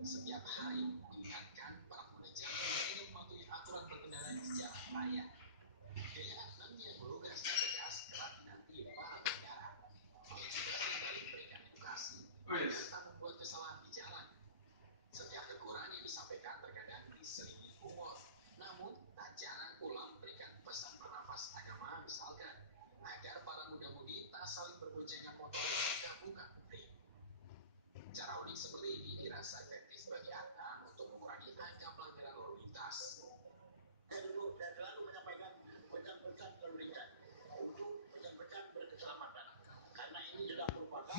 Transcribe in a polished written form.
Setiap hari mengingatkan para pengguna jalan untuk mematuhi aturan berkendara di jalan raya. Gaya Adnan yang lugas dan tegas kerap dinanti para pengendara. Dia juga kembali memberikan edukasi agar tak membuat kesalahan di jalan. Setiap teguran yang disampaikan terkadang diselingi humor, namun tak jarang pula memberikan pesan bernafas agama, misalkan agar para muda-mudi tak saling berboncengan motor jika bukan penting. Cara unik seperti ini dirasa efektif bagi Anda untuk mengurangi angka pelanggaran lalu lintas. Saya selalu menyampaikan pesan-pesan lalu lintas untuk pesan-pesan berkeselamatan, karena ini sudah merupakan